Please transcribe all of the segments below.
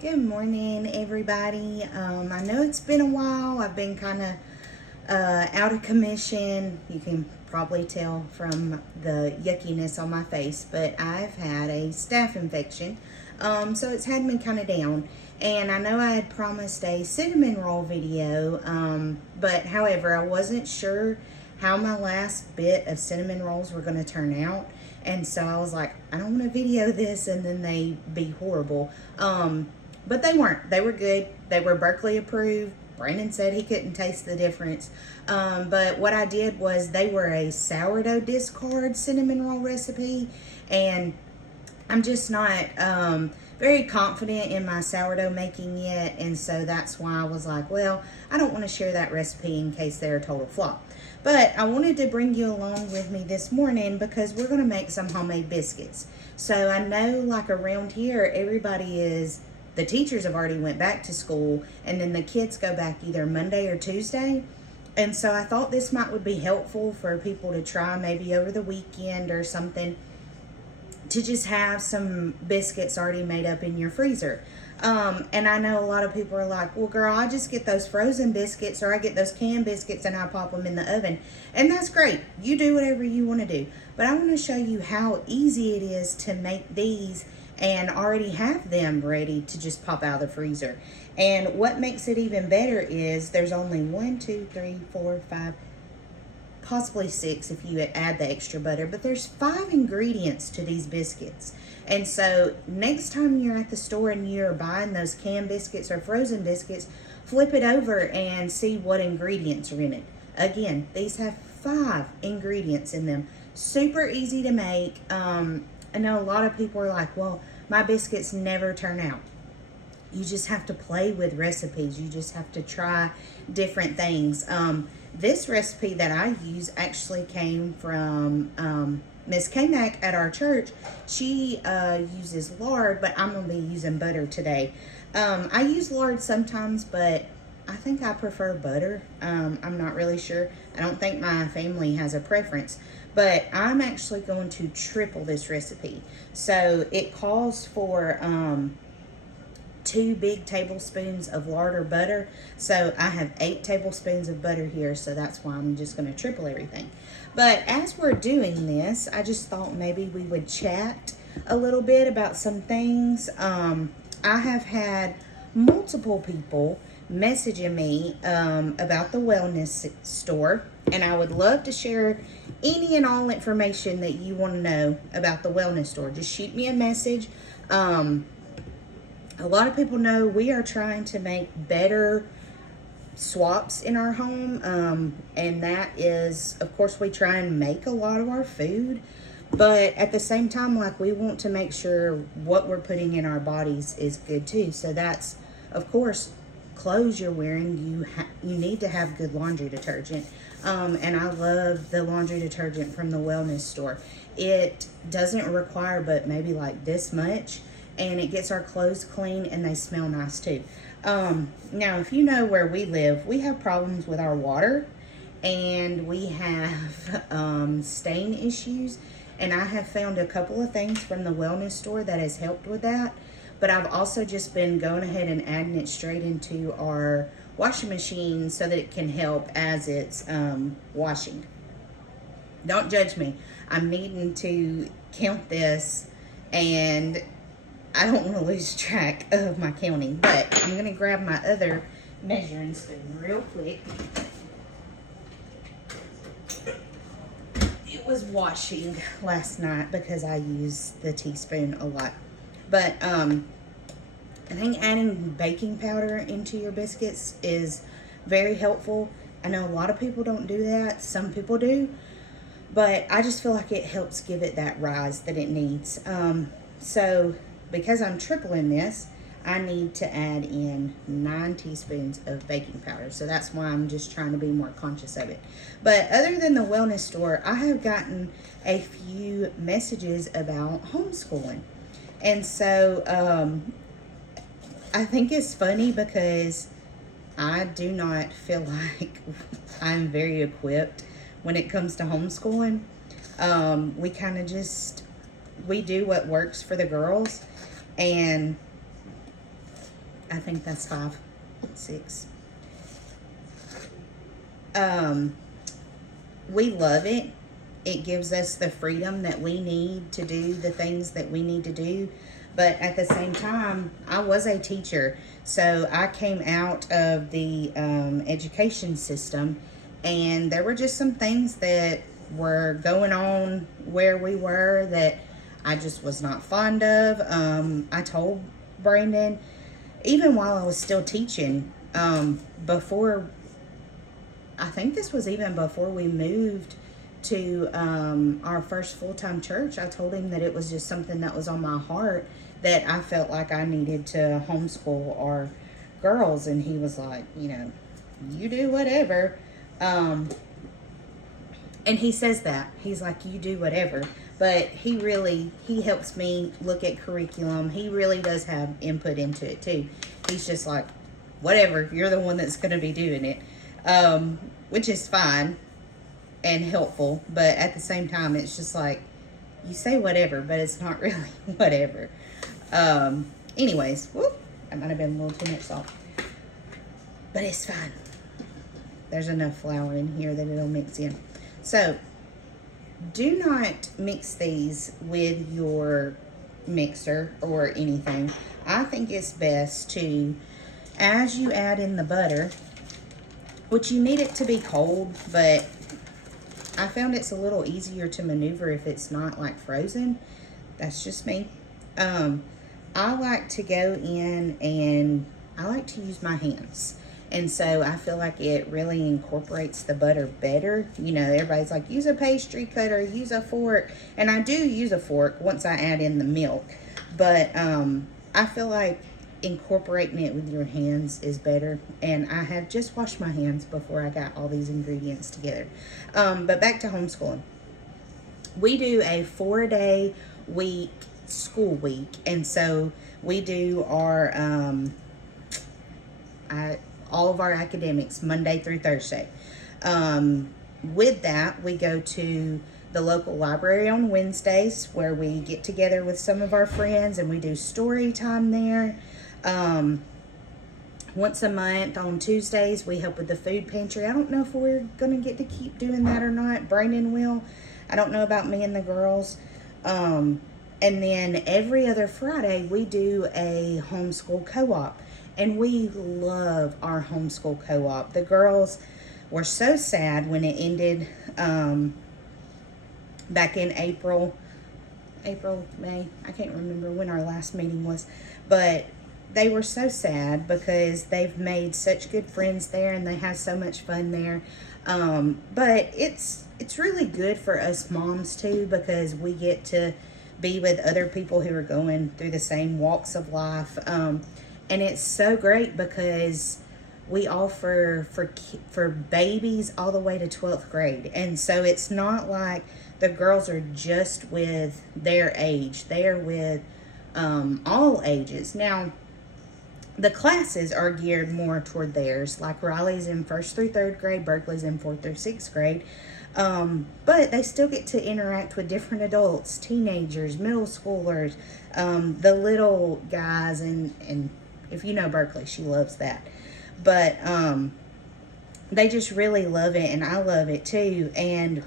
Good morning, everybody. I know it's been a while. I've been kind of out of commission. You can probably tell from the yuckiness on my face, but I've had a staph infection. So it's had me kind of down. And I know I had promised a cinnamon roll video, but however, I wasn't sure how my last bit of cinnamon rolls were going to turn out. And so I was like, I don't want to video this and then they be horrible. But they weren't. They were good. They were Berkeley approved. Brandon said he couldn't taste the difference. But what I did was they were a sourdough discard cinnamon roll recipe. And I'm just not very confident in my sourdough making yet. And so that's why I was like, well, I don't want to share that recipe in case they're a total flop. But I wanted to bring you along with me this morning because we're going to make some homemade biscuits. So I know like around here, the teachers have already went back to school and then the kids go back either Monday or Tuesday. And so I thought this would be helpful for people to try maybe over the weekend or something, to just have some biscuits already made up in your freezer. And I know a lot of people are like, well, girl, I just get those frozen biscuits or I get those canned biscuits and I pop them in the oven. And that's great. You do whatever you want to do. But I want to show you how easy it is to make these and already have them ready to just pop out of the freezer. And what makes it even better is there's only 1, 2, 3, 4, 5, possibly 6 if you add the extra butter, but there's 5 ingredients to these biscuits. And so next time you're at the store and you're buying those canned biscuits or frozen biscuits, flip it over and see what ingredients are in it. Again, these have 5 ingredients in them. Super easy to make. I know a lot of people are like, well, my biscuits never turn out. You just have to play with recipes. You just have to try different things. This recipe that I use actually came from Miss K-Mac at our church. She uses lard, but I'm going to be using butter today. I use lard sometimes, but I think I prefer butter. I'm not really sure. I don't think my family has a preference. But I'm actually going to triple this recipe. So it calls for 2 big tablespoons of lard or butter. So I have 8 tablespoons of butter here. So that's why I'm just going to triple everything. But as we're doing this, I just thought maybe we would chat a little bit about some things. I have had multiple people messaging me about the wellness store. And I would love to share any and all information that you want to know about the wellness store. Just shoot me a message. A lot of people know we are trying to make better swaps in our home. And that is, of course, we try and make a lot of our food. But at the same time, like, we want to make sure what we're putting in our bodies is good too. So that's, of course, clothes you're wearing, you need to have good laundry detergent. And I love the laundry detergent from the wellness store. It doesn't require but maybe like this much, and it gets our clothes clean and they smell nice too. Now, if you know where we live, we have problems with our water and we have stain issues. And I have found a couple of things from the wellness store that has helped with that. But I've also just been going ahead and adding it straight into our washing machine so that it can help as it's washing. Don't judge me. I'm needing to count this and I don't want to lose track of my counting. But I'm going to grab my other measuring spoon real quick. It was washing last night because I use the teaspoon a lot. But I think adding baking powder into your biscuits is very helpful. I know a lot of people don't do that. Some people do. But I just feel like it helps give it that rise that it needs. So because I'm tripling this, I need to add in 9 teaspoons of baking powder. So that's why I'm just trying to be more conscious of it. But other than the wellness store, I have gotten a few messages about homeschooling. And so I think it's funny because I do not feel like I'm very equipped when it comes to homeschooling. We kind of we do what works for the girls. And I think that's 5, 6. We love it. It gives us the freedom that we need to do the things that we need to do. But at the same time, I was a teacher. So I came out of the education system, and there were just some things that were going on where we were that I just was not fond of. I told Brandon, even while I was still teaching, before, I think this was even before we moved to our first full-time church, I told him that it was just something that was on my heart, that I felt like I needed to homeschool our girls. And he was like, you do whatever. And he says that. He's like, you do whatever. But he helps me look at curriculum. He really does have input into it too. He's just like, whatever, you're the one that's going to be doing it. Which is fine and helpful, but at the same time, it's just like, you say whatever, but it's not really whatever. Anyways, whoop, that might have been a little too much salt, but it's fine. There's enough flour in here that it'll mix in. So do not mix these with your mixer or anything. I think it's best to, as you add in the butter, which you need it to be cold, but I found it's a little easier to maneuver if it's not like frozen. That's just me. I like to go in and I like to use my hands. And so I feel like it really incorporates the butter better. Everybody's like, use a pastry cutter, use a fork. And I do use a fork once I add in the milk. But I feel like incorporating it with your hands is better. And I have just washed my hands before I got all these ingredients together. But back to homeschooling. We do a 4-day week, school week. And so we do our all of our academics Monday through Thursday. With that, we go to the local library on Wednesdays, where we get together with some of our friends and we do story time there. Once a month on Tuesdays, we help with the food pantry. I don't know if we're going to get to keep doing that or not. Brandon will. I don't know about me and the girls. And then every other Friday, we do a homeschool co-op. And we love our homeschool co-op. The girls were so sad when it ended back in April, May. I can't remember when our last meeting was. But they were so sad because they've made such good friends there and they have so much fun there. But it's really good for us moms too, because we get to be with other people who are going through the same walks of life. And it's so great because we offer for babies all the way to 12th grade. And so it's not like the girls are just with their age. They are with all ages. Now, the classes are geared more toward theirs. Like Riley's in 1st through 3rd grade, Berkeley's in 4th through 6th grade. But they still get to interact with different adults, teenagers, middle schoolers, the little guys, and if you know Berkeley, she loves that. But they just really love it, and I love it too. And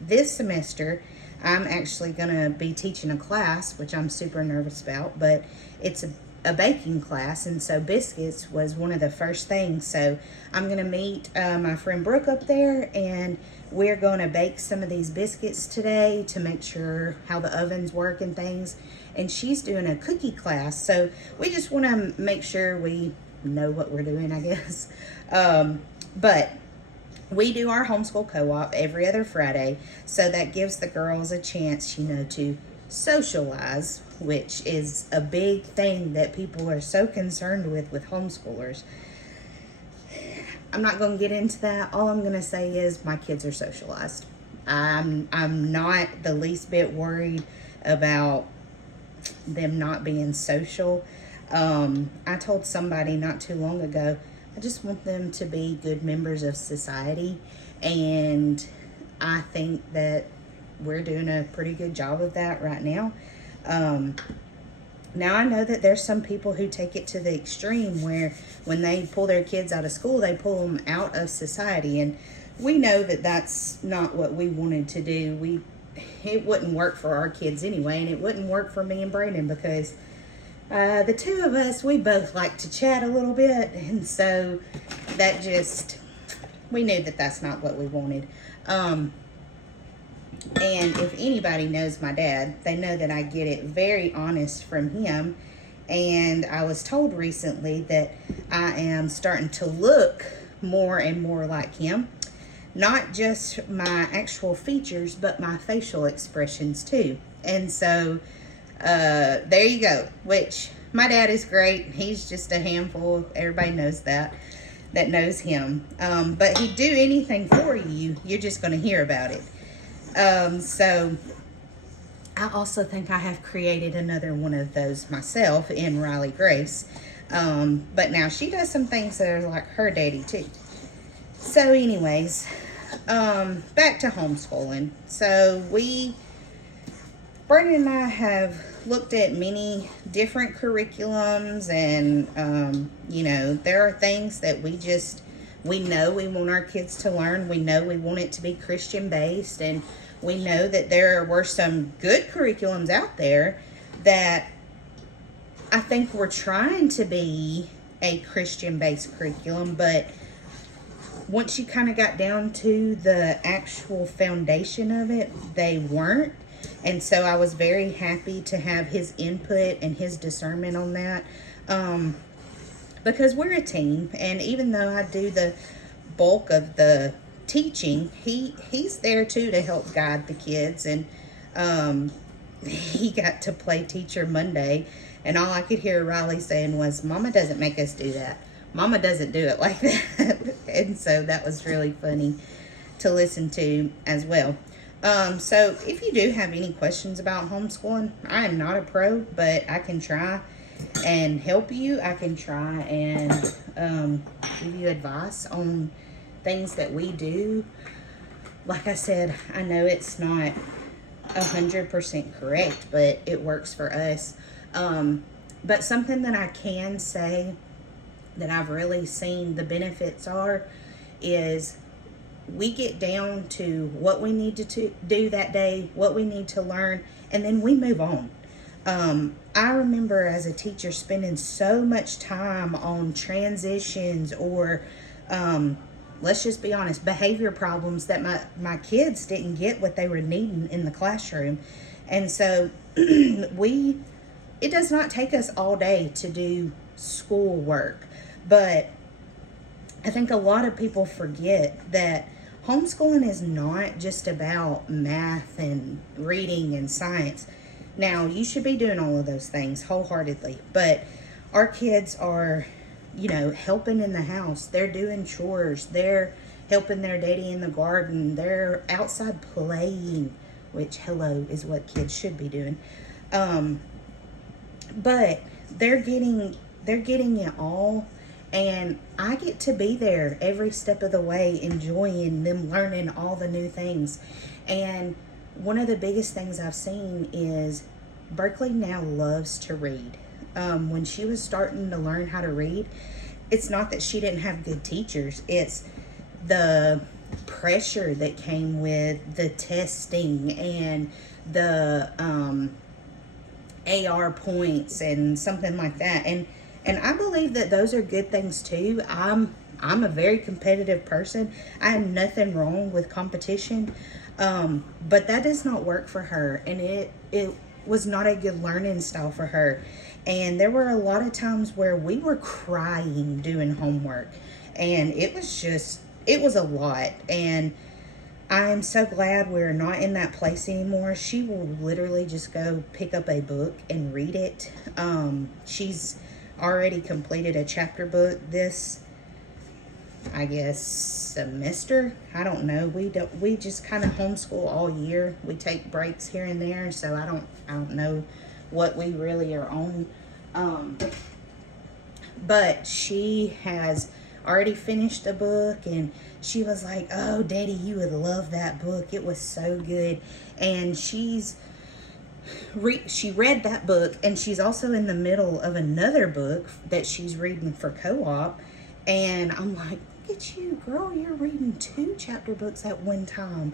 this semester, I'm actually going to be teaching a class, which I'm super nervous about, but it's a baking class, and so biscuits was one of the first things. So I'm going to meet my friend Brooke up there, and we're going to bake some of these biscuits today to make sure how the ovens work and things. And she's doing a cookie class, so we just want to make sure we know what we're doing, I guess. But we do our homeschool co-op every other Friday, so that gives the girls a chance, to socialize, which is a big thing that people are so concerned with homeschoolers. I'm not going to get into that. All I'm going to say is my kids are socialized. I'm not the least bit worried about them not being social. I told somebody not too long ago, I just want them to be good members of society, and I think that we're doing a pretty good job of that right now. Now, I know that there's some people who take it to the extreme where when they pull their kids out of school, they pull them out of society. And we know that that's not what we wanted to do. It wouldn't work for our kids anyway, and it wouldn't work for me and Brandon because the two of us, we both like to chat a little bit. And so we knew that that's not what we wanted. And if anybody knows my dad, they know that I get it very honest from him. And I was told recently that I am starting to look more and more like him. Not just my actual features, but my facial expressions too. And so, there you go. Which, my dad is great. He's just a handful. Everybody knows that knows him. But he'd do anything for you. You're just going to hear about it. So I also think I have created another one of those myself in Riley Grace. But now she does some things that are like her daddy too. So anyways, back to homeschooling. So Brandon and I have looked at many different curriculums, and, there are things that we know we want our kids to learn. We know we want it to be Christian based, and we know that there were some good curriculums out there that I think were trying to be a Christian based curriculum, but once you kind of got down to the actual foundation of it, they weren't. And so I was very happy to have his input and his discernment on that. Because we're a team, and even though I do the bulk of the teaching, he's there too to help guide the kids. And he got to play teacher Monday, and all I could hear Riley saying was, "Mama doesn't make us do that. Mama doesn't do it like that." And so that was really funny to listen to as well. So if you do have any questions about homeschooling, I am not a pro, but I can try and help you. I can try and give you advice on things that we do. Like I said, I know it's not 100% correct, but it works for us. But something that I can say that I've really seen the benefits is we get down to what we need to do that day, what we need to learn, and then we move on. I remember as a teacher spending so much time on transitions or, let's just be honest, behavior problems that my kids didn't get what they were needing in the classroom. And so it does not take us all day to do school work, but I think a lot of people forget that homeschooling is not just about math and reading and science. Now, you should be doing all of those things wholeheartedly, but our kids are, helping in the house. They're doing chores. They're helping their daddy in the garden. They're outside playing, which, hello, is what kids should be doing. But they're getting it all. And I get to be there every step of the way, enjoying them learning all the new things. And one of the biggest things I've seen is Berkeley now loves to read. When she was starting to learn how to read, it's not that she didn't have good teachers. It's the pressure that came with the testing and the AR points and something like that. And I believe that those are good things too. I'm a very competitive person. I have nothing wrong with competition. But that does not work for her. And it was not a good learning style for her. And there were a lot of times where we were crying doing homework. And it was a lot. And I'm so glad we're not in that place anymore. She will literally just go pick up a book and read it. She's already completed a chapter book this, I guess, semester. I don't know. We just kind of homeschool all year. We take breaks here and there, so I don't know what we really are on. But she has already finished the book, and she was like, "Oh, Daddy, you would love that book. It was so good." And she's she read that book, and she's also in the middle of another book that she's reading for co-op. And I'm like, look at you, girl, you're reading 2 chapter books at one time,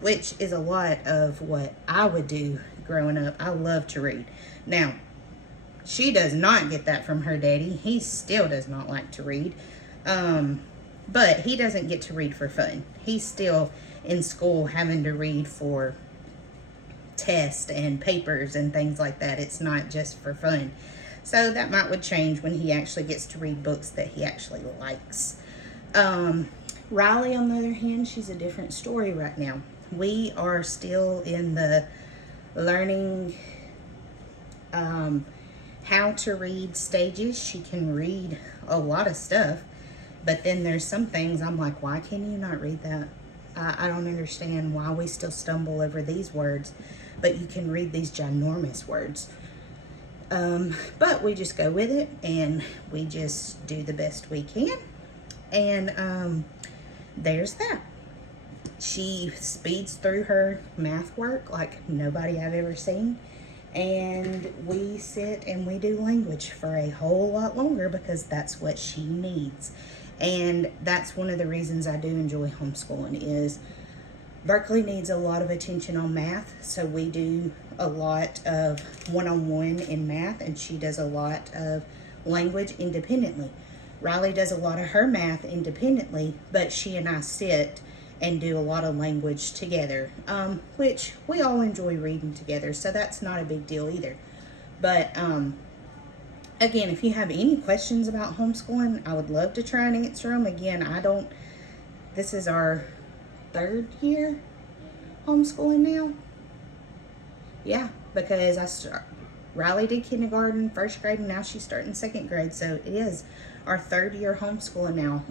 which is a lot of what I would do growing up. I love to read. Now, she does not get that from her daddy. He still does not like to read. But he doesn't get to read for fun. He's still in school having to read for tests and papers and things like that. It's not just for fun. So that would change when he actually gets to read books that he actually likes. Riley, on the other hand, she's a different story right now. We are still in the learning how to read stages. She can read a lot of stuff, but then there's some things I'm like, why can you not read that? I don't understand why we still stumble over these words, but you can read these ginormous words. But we just go with it, and we just do the best we can. And there's that. She speeds through her math work like nobody I've ever seen. And we sit and we do language for a whole lot longer because that's what she needs. And that's one of the reasons I do enjoy homeschooling is Berkeley needs a lot of attention on math. So we do a lot of one-on-one in math, and she does a lot of language independently. Riley does a lot of her math independently, but she and I sit and do a lot of language together, which we all enjoy reading together, so that's not a big deal either. But again, if you have any questions about homeschooling, I would love to try and answer them. Again, this is our 3rd year homeschooling now. Yeah, because Riley did kindergarten, 1st grade, and now she's starting 2nd grade, so it is our 3rd year homeschooling now.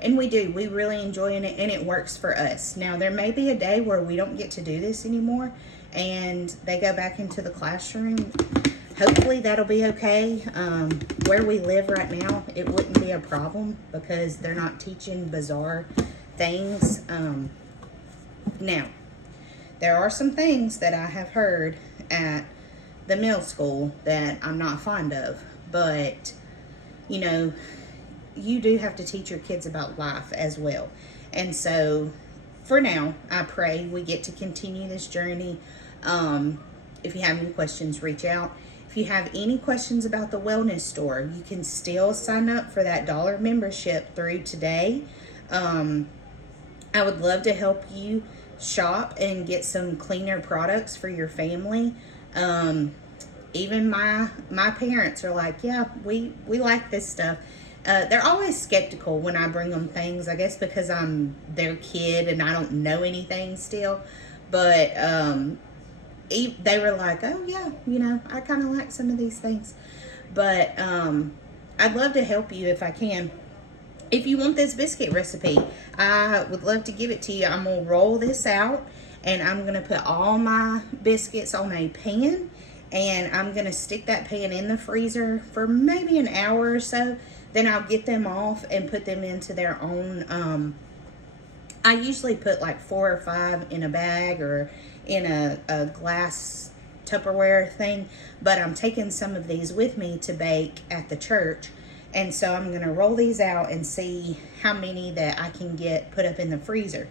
And we really enjoy it, and it works for us. Now, there may be a day where we don't get to do this anymore, and they go back into the classroom. Hopefully that'll be okay. Where we live right now, it wouldn't be a problem because they're not teaching bizarre things. Now, there are some things that I have heard at the middle school that I'm not fond of, but, you know, you do have to teach your kids about life as well. And so for now, I pray we get to continue this journey. If you have any questions, reach out. If you have any questions about the wellness store, you can still sign up for that $1 membership through today. I would love to help you shop and get some cleaner products for your family. Even my parents are like, yeah, we like this stuff. They're always skeptical when I bring them things, I guess because I'm their kid and I don't know anything still. But they were like, oh yeah, you know, I kind of like some of these things. But I'd love to help you if I can. If you want this biscuit recipe, I would love to give it to you. I'm going to roll this out, and I'm going to put all my biscuits on a pan, and I'm going to stick that pan in the freezer for maybe an hour or so. Then I'll get them off and put them into their own, I usually put like 4 or 5 in a bag or in a glass Tupperware thing, but I'm taking some of these with me to bake at the church. And so I'm going to roll these out and see how many that I can get put up in the freezer.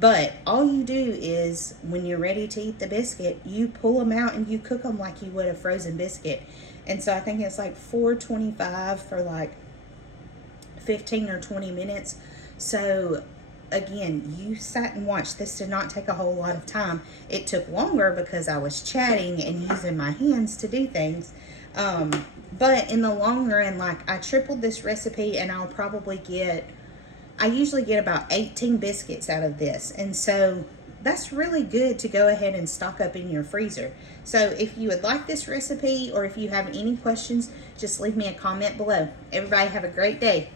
But all you do is when you're ready to eat the biscuit, you pull them out and you cook them like you would a frozen biscuit. And so I think it's like $4.25 for like 15 or 20 minutes. So again, you sat and watched. This did not take a whole lot of time. It took longer because I was chatting and using my hands to do things. But in the long run, like I tripled this recipe, and I'll probably I usually get about 18 biscuits out of this. And so that's really good to go ahead and stock up in your freezer. So if you would like this recipe, or if you have any questions, just leave me a comment below. Everybody have a great day.